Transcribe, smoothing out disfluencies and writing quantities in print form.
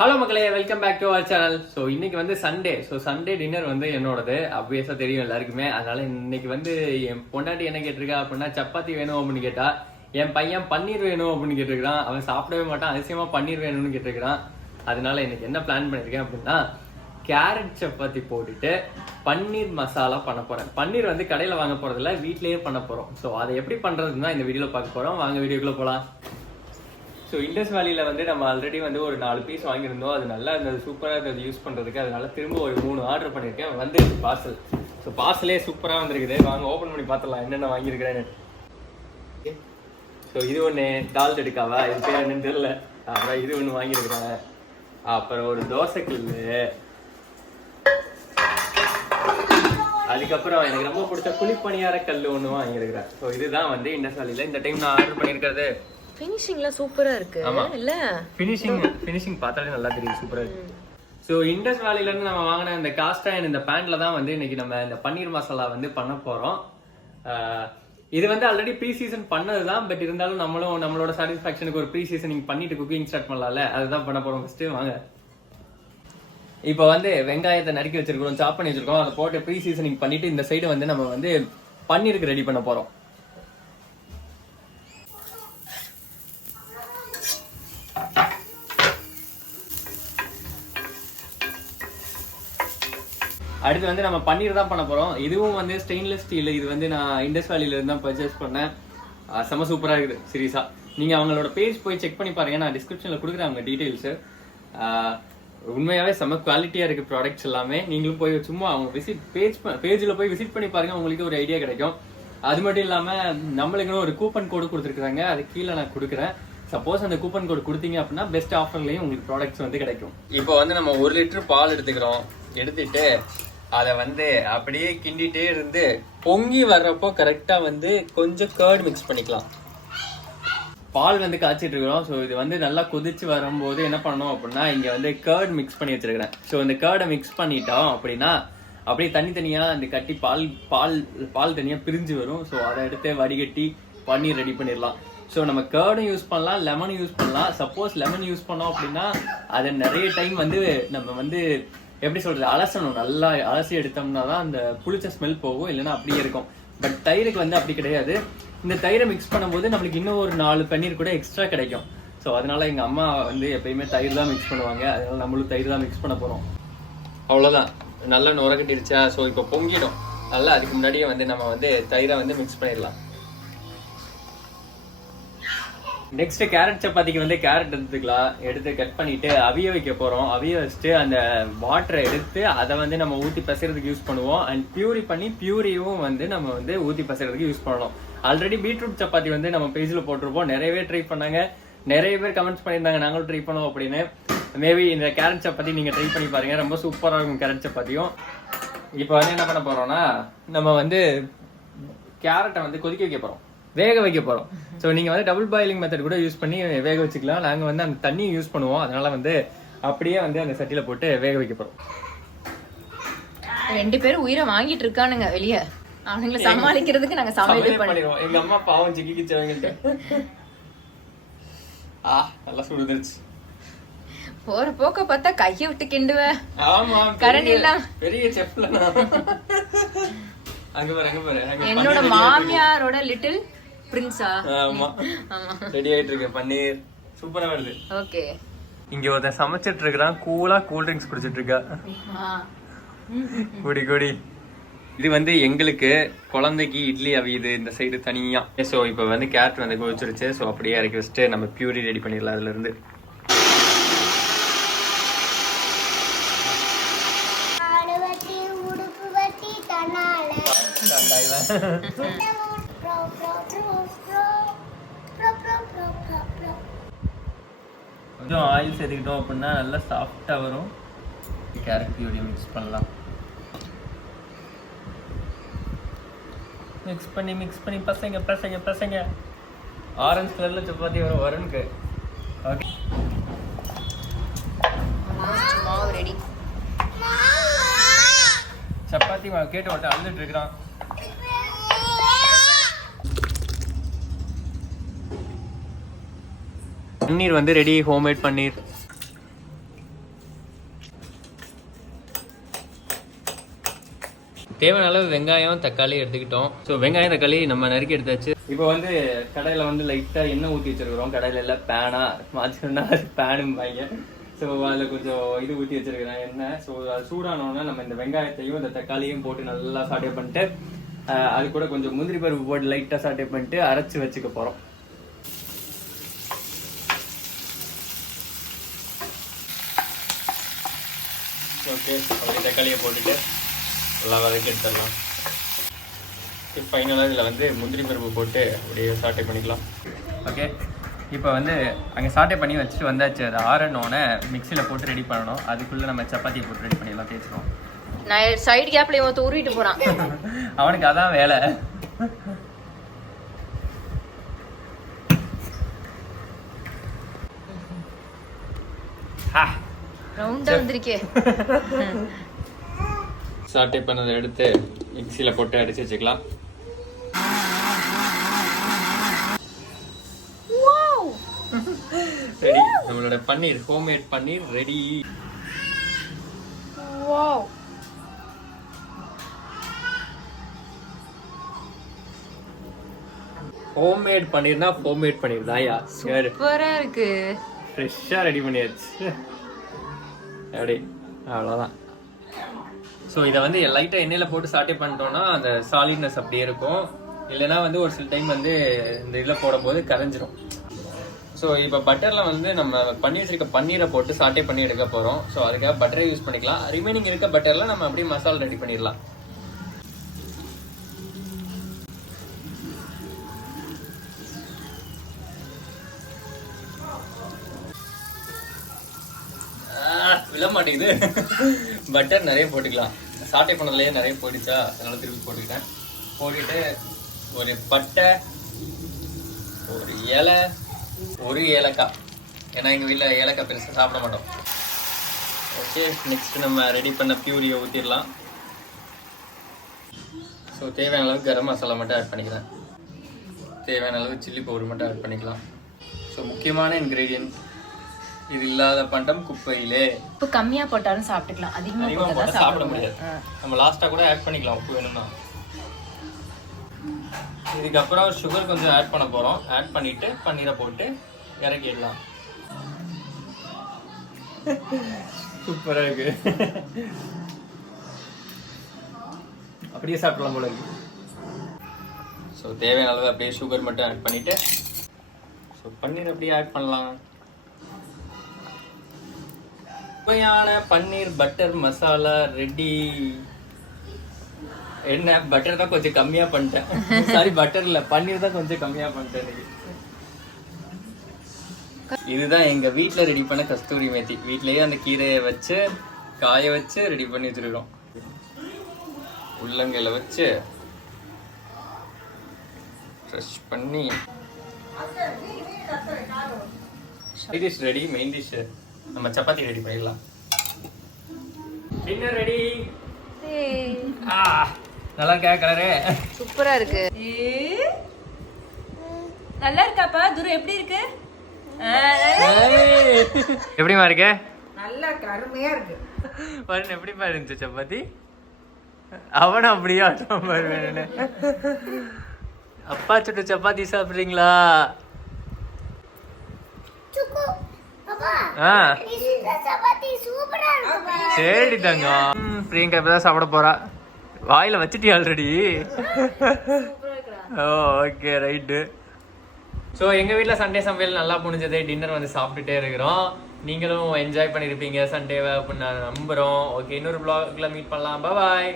Hello மக்களே, welcome back to our channel. So இன்னைக்கு வந்து சண்டே. ஸோ சண்டே டின்னர் வந்து என்னோடது அப்வியஸா தெரியும் எல்லாருக்குமே. அதனால இன்னைக்கு வந்து என் பொண்டாட்டி என்ன கேட்டிருக்கா அப்படின்னா, சப்பாத்தி வேணும் அப்படின்னு கேட்டா. என் பையன் பன்னீர் வேணும் அப்படின்னு கேட்டிருக்கான். அவன் சாப்பிடவே மாட்டான், அதிசயமா பன்னீர் வேணும்னு கேட்டிருக்கான். அதனால இன்னைக்கு என்ன பிளான் பண்ணிருக்கேன் அப்படின்னா, கேரட் சப்பாத்தி போட்டுட்டு பன்னீர் மசாலா பண்ண போறேன். பன்னீர் வந்து கடையில வாங்க போறதில்ல, வீட்லயே பண்ண போறோம். ஸோ அதை எப்படி பண்றதுன்னா இந்த வீடியோல பார்க்க போறோம். வாங்க வீடியோக்குள்ள போலாம். ஸோ இண்டஸ் வேலியில் வந்து நம்ம ஆல்ரெடி வந்து ஒரு 4 பீஸ் வாங்கியிருந்தோம். அது நல்லா இருந்தது, சூப்பராக இருந்தது யூஸ் பண்ணுறதுக்கு. அதனால திரும்ப ஒரு 3 ஆர்டர் பண்ணியிருக்கேன். வந்து பார்சல். ஸோ பார்சலே சூப்பராக வந்துருக்குது. வாங்க ஓப்பன் பண்ணி பார்த்துடலாம் என்னென்ன வாங்கியிருக்கிறேன்னு. ஸோ இது ஒன்று டால் எடுக்காவா, இது பேர் என்னன்னு தெரியல. அப்புறம் இது ஒன்று வாங்கியிருக்கிறேன். அப்புறம் ஒரு தோசைக்கல்லு. அதுக்கப்புறம் எனக்கு ரொம்ப பிடிச்ச குழிப்பணியார கல் ஒன்று வாங்கியிருக்கிறேன். ஸோ இதுதான் வந்து இண்டஸ் வேலியில் இந்த டைம் நான் ஆர்டர் பண்ணியிருக்கிறது. ஃபினிஷிங்ல சூப்பரா இருக்கு இல்ல? ஃபினிஷிங் பார்த்தாலே நல்லா தெரியும், சூப்பரா இருக்கு. ஸோ இண்டஸ் வேலில இருந்து நம்ம வாங்கின இந்த காஸ்ட் அயர்ன் இந்த பேன்ல தான் வந்து இன்னைக்கு நம்ம இந்த பன்னீர் மசாலா வந்து பண்ண போறோம். இது வந்து ஆல்ரெடி ப்ரீ சீசன் பண்ணதுதான். பட் இருந்தாலும் நம்மளோட சாட்டிஸ்ஃபேக்ஷனுக்கு ஒரு ப்ரீ சீசனிங் பண்ணிட்டு குக்கிங் ஸ்டார்ட் பண்ணலாம்ல, அதுதான் பண்ண போறோம். ஃபர்ஸ்ட் வாங்க. இப்போ வந்து வெங்காயத்தை நறுக்கி வச்சிருக்கோம், சாப் பண்ணி வச்சிருக்கோம். அதை போட்டு ப்ரீ சீசனிங் பண்ணிட்டு இந்த சைடு வந்து நம்ம வந்து பன்னீருக்கு ரெடி பண்ண போறோம். அடுத்து வந்து நம்ம பன்னீர் தான் பண்ண போறோம். இதுவும் வந்து ஸ்டெயின்லெஸ் ஸ்டீல். இது வந்து நான் இண்டஸ் வேலியில இருந்து தான் பர்ச்சேஸ் பண்ணேன். செம சூப்பரா இருக்குது சீரியஸா. நீங்க அவங்களோட பேஜ் போய் செக் பண்ணி பாருங்க, நான் டிஸ்கிரிப்ஷன்ல கொடுக்குறேன் அவங்க டீடைல்ஸ். உண்மையாவே செம குவாலிட்டியா இருக்கு ப்ராடக்ட்ஸ் எல்லாமே. நீங்களும் போய் சும்மா அவங்க பேஜ்ல போய் விசிட் பண்ணி பாருங்க, உங்களுக்கு ஒரு ஐடியா கிடைக்கும். அது மட்டும் இல்லாம நம்மளுக்கு ஒரு கூப்பன் கோடு கொடுத்துருக்காங்க, அது கீழே நான் கொடுக்குறேன். சப்போஸ் அந்த கூப்பன் கோடு கொடுத்தீங்க அப்படின்னா பெஸ்ட் ஆஃபர்லயும் உங்களுக்கு ப்ராடக்ட்ஸ் வந்து கிடைக்கும். இப்போ வந்து நம்ம 1 லிட்டர் பால் எடுத்துக்கிறோம். எடுத்துட்டு அதை வந்து அப்படியே கிண்டிட்டே இருந்து பொங்கி வர்றப்போ கரெக்டா வந்து கொஞ்சம் கர்ட் மிக்ஸ் பண்ணிக்கலாம். பால் வந்து காய்ச்சிட்டு இருக்கிறோம். ஸோ இது வந்து நல்லா கொதிச்சு வரும்போது என்ன பண்ணணும் அப்படின்னா, இங்க வந்து கர்ட் மிக்ஸ் பண்ணி வச்சிருக்கிறேன். ஸோ இந்த கர்டை மிக்ஸ் பண்ணிட்டோம் அப்படின்னா அப்படியே தனித்தனியா அந்த கட்டி பால் தனியா பிரிஞ்சு வரும். ஸோ அதை எடுத்து வடிகட்டி பன்னீர் ரெடி பண்ணிடலாம். ஸோ நம்ம கர்டும் யூஸ் பண்ணலாம், லெமனும் யூஸ் பண்ணலாம். சப்போஸ் லெமன் யூஸ் பண்ணோம் அப்படின்னா அதை நிறைய டைம் வந்து நம்ம வந்து எப்படி சொல்றது, அலசணும். நல்லா அலசி எடுத்தோம்னா தான் அந்த புளிச்ச ஸ்மெல் போகும், இல்லைன்னா அப்படியே இருக்கும். பட் தயிருக்கு வந்து அப்படி கிடையாது. இந்த தயிரை மிக்ஸ் பண்ணும்போது நம்மளுக்கு இன்னும் ஒரு 4 பன்னீர் கூட எக்ஸ்ட்ரா கிடைக்கும். ஸோ அதனால எங்க அம்மா வந்து எப்பயுமே தயிர் தான் மிக்ஸ் பண்ணுவாங்க. அதனால நம்மளும் தயிர் தான் மிக்ஸ் பண்ண போறோம். அவ்வளவுதான், நல்லா நுரக்கட்டிருச்சா. ஸோ இப்போ பொங்கிடும் நல்லா. அதுக்கு முன்னாடியே வந்து நம்ம வந்து தயிரை வந்து மிக்ஸ் பண்ணிடலாம். நெக்ஸ்ட் கேரட் சப்பாத்திக்கு வந்து கேரட் எடுத்துக்கலாம். எடுத்து கட் பண்ணிட்டு அவிய வைக்க போறோம். அவிய வச்சுட்டு அந்த வாட்டரை எடுத்து அதை வந்து நம்ம ஊத்தி பசைறதுக்கு யூஸ் பண்ணுவோம். அண்ட் பியூரி பண்ணி பியூரியும் வந்து நம்ம வந்து ஊத்தி பசைறதுக்கு யூஸ் பண்ணணும். ஆல்ரெடி பீட்ரூட் சப்பாத்தி வந்து நம்ம பேஜ்ல போட்டிருப்போம். நிறைய பேர் ட்ரை பண்ணாங்க, நிறைய பேர் கமெண்ட்ஸ் பண்ணியிருந்தாங்க நாங்களும் ட்ரை பண்ணோம் அப்படின்னு. மேபி இந்த கேரட் சப்பாத்தி நீங்க ட்ரை பண்ணி பாருங்க, ரொம்ப சூப்பரா இருக்கும் கேரட் சப்பாத்தியும். இப்போ வந்து என்ன பண்ண போறோம்னா, நம்ம வந்து கேரட்டை வந்து கொதிக்க வைக்க போறோம், வேக வைக்க போறோம். ஸோ நீங்க வந்து டபுள் பாயிலிங் மெத்தட் கூட யூஸ் பண்ணி வேக வச்சுக்கலாம். நாங்க வந்து அந்த தண்ணியை யூஸ் பண்ணுவோம். அதனால வந்து அப்படியே வந்து அந்த சட்டியில போட்டு வேக வைக்க போறோம். 2 பேரும் உயிரை வாங்கிட்டு இருக்கானுங்க வெளிய. அவங்களை சமாளிக்கிறதுக்கு நாங்க சமையல் பண்ணிடுவோம். எங்க அம்மா பாவம் சிக்கிச்சு வாங்கிட்டு நல்லா சுடுதுருச்சு. போற போக்க பார்த்தா கையை விட்டு கிண்டுவேன். ஆமா, கரண்ட் இல்ல பெரிய செஃப்ல அங்க பாரு என்னோட மாமியாரோட லிட்டில் பிரின்ஸா. ஆமா, ரெடி ஆயிட்டு இருக்கு பன்னீர். சூப்பரா வருது. ஓகே, இங்க ஒருத்தன் சமைச்சிட்டு இருக்கான், கூலா கூல் ட்ரிங்க்ஸ் குடிச்சிட்டு இருக்கா. குடி. இது வந்து எங்களுக்கு குழந்தைக்கு இட்லி அவியுது இந்த சைடு தனியா. ஸோ இப்போ வந்து கேரட் வந்து கொதிச்சிருச்சு. ஸோ அப்படியே இறக்கி வச்சுட்டு நம்ம பியூரி ரெடி பண்ணிடலாம். அதுல இருந்து கொஞ்சம் ஆயில் சேர்த்துக்கிட்டோம் அப்படின்னா நல்லா சாஃப்டா வரும். கேரட் பியூரி மிக்ஸ் பண்ணலாம். மிக்ஸ் பண்ணி பசங்க ஆரஞ்சு கலர்ல சப்பாத்தி வரும்க்கு. ஓகே, மாவு ரெடி. சப்பாத்தி மாவு கேட்டு விட்டு அழுதுட்டு இருக்கிறான். பன்னீர் வந்து ரெடி, ஹோம்மேட் பன்னீர். தேவையான அளவு வெங்காயம் தக்காளி எடுத்துக்கிட்டோம். ஸோ வெங்காயம் தக்காளி நம்ம நறுக்கி எடுத்தாச்சு. இப்போ வந்து கடையில் வந்து லைட்டாக எண்ணெய் ஊற்றி வச்சிருக்கிறோம். கடையில் எல்லாம் பேனா மாற்றினா அது பேனும்பாங்க. ஸோ அதில் கொஞ்சம் இது ஊற்றி வச்சிருக்கிறேன் எண்ணெய். ஸோ அது சூடானோன்னா நம்ம இந்த வெங்காயத்தையும் இந்த தக்காளியும் போட்டு நல்லா சாட்டே பண்ணிட்டு அது கூட கொஞ்சம் முந்திரி பருப்பு போட்டு லைட்டாக சாட்டே பண்ணிட்டு அரைச்சி வச்சுக்க போகிறோம். ஓகே, அப்படியே தக்காளியை போட்டுட்டு நல்லா வதக்கி எடுத்துடலாம். ஃபைனலாக இதில் வந்து முந்திரி பருப்பு போட்டு அப்படியே சாட்டை பண்ணிக்கலாம். ஓகே, இப்போ வந்து அங்கே சாட்டை பண்ணி வச்சுட்டு வந்தாச்சு. அது ஆறனோடனே மிக்சியில் போட்டு ரெடி பண்ணணும். அதுக்குள்ளே நம்ம சப்பாத்தியை போட்டு ரெடி பண்ணிடலாம், தேய்ச்சிடும். நான் சைடு கேப்ல இவன் ஊறிட்டு போறான். அவனுக்கு அதான் வேலை. ரவுண்டா வந்திருக்கே. சாட்டை பண்ணதை எடுத்து மிக்சியில் போட்டு அடிச்சு வச்சுக்கலாம். ரெடி, நம்மளோட பன்னீர், ஹோம்மேட் பன்னீர் ரெடி. வாவ், ஹோம்மேட் பன்னீர்னா ஹோம்மேட் பன்னீர் தான்யா. சூப்பரா இருக்கு. ஃப்ரெஷ்ஷாக ரெடி பண்ணியாச்சு. அப்படி அவ்வளோதான். ஸோ இதை வந்து லைட்டாக எண்ணெயில் போட்டு சாட்டே பண்ணிட்டோம்னா அந்த சாலிட்னஸ் அப்படியே இருக்கும். இல்லைனா வந்து ஒரு சில டைம் வந்து இந்த இதில் போடும்போது கரைஞ்சிரும். ஸோ இப்போ பட்டரில் வந்து நம்ம பண்ணி வச்சிருக்க பன்னீரை போட்டு சாட்டே பண்ணி எடுக்க போகிறோம். ஸோ அதுக்காக பட்டரை யூஸ் பண்ணிக்கலாம். ரிமைனிங் இருக்க பட்டரில் நம்ம அப்படியே மசாலா ரெடி பண்ணிடலாம். விழ மாட்டேங்குது. பட்டர் நிறைய போட்டுக்கலாம். சாட்டை பண்ணதுலேயே நிறைய போட்டுச்சா, அதனால திருப்பி போட்டுக்கிட்டேன். போட்டுட்டு ஒரு பட்டை, ஒரு இலை, ஒரு ஏலக்காய். ஏன்னா எங்கள் வீட்டில் ஏலக்காய் பெருசாக சாப்பிட மாட்டோம். ஓகே, நெக்ஸ்ட் நம்ம ரெடி பண்ண பியூரியை ஊற்றிடலாம். ஸோ தேவையான அளவுக்கு கரம் மசாலா மட்டும் ஆட் பண்ணிக்கிறேன். தேவையான அளவு சில்லி பவுடர் மட்டும் ஆட் பண்ணிக்கலாம். ஸோ முக்கியமான இன்க்ரீடியன்ட், இது இல்லாத பண்டம் குப்பையிலே. உப்பு கம்மியா போட்டாலும் சாப்பிட்டுக்கலாம், அதிகமா போட்டா சாப்பிட முடியாது. நம்ம லாஸ்டா கூட ஆட் பண்ணிக்கலாம் உப்பு வேணும்னா. இதுக்கப்புறம் சுகர் கொஞ்சம் ஆட் பண்ண போறோம். ஆட் பண்ணிட்டு பன்னீரை போட்டு இறக்கிடலாம். சூப்பரா இருக்கு. அப்படியே சாப்பிடலாம் போல இருக்கு. ஸோ தேவையான அளவு அப்படியே சுகர் மட்டும் ஆட் பண்ணிட்டு ஸோ பன்னீர் அப்படியே ஆட் பண்ணலாம். சுவையான பன்னீர் பட்டர் மசாலா ரெடி. என்ன பட்டர் தான் கொஞ்சம் கம்மியா பண்ணிட்டேன். சாரி, பட்டர் இல்ல, பன்னீர் தான் கொஞ்சம் கம்மியா பண்ணிட்டேன். இதுதான் எங்க வீட்டுல ரெடி பண்ண கஸ்தூரி மேத்தி. வீட்லயே அந்த கீரையை வச்சு காய வச்சு ரெடி பண்ணி வச்சிருக்கோம். உள்ளங்கையில வச்சு ஃப்ரெஷ் பண்ணி டிஷ் ரெடி. மெயின் டிஷ் நம்ம சப்பாத்தி ரெடி பண்ணிடலாம். Dinner ready. நல்லா இருக்கா கலரு? சூப்பரா இருக்கு. நல்லா இருக்காப்பா? துரு எப்படி இருக்கு? எப்படிமா இருக்கு? நல்லா கருமையா இருக்கு. பாருங்க எப்படிமா இருந்துச்சு சப்பாத்தி. அவனும் அப்படியே பாருவேன். அப்பா சுட்டு சப்பாத்தி சாப்பிடுறீங்களா? சரி தாங்க. பிரியங்கா இப்பதான் சாப்பிட போறா. வாயில வச்சுட்டியா ஆல்ரெடி? Okay, right. ஸோ எங்கள் வீட்டில் சண்டே சமையல் நல்லா புரிஞ்சது. டின்னர் வந்து சாப்பிட்டுட்டே இருக்கிறோம். நீங்களும் என்ஜாய் பண்ணியிருப்பீங்க சண்டேவை அப்படின்னு நான் நம்புகிறோம். ஓகே, இன்னொரு வ்ளாகில் மீட் பண்ணலாம். பாய்.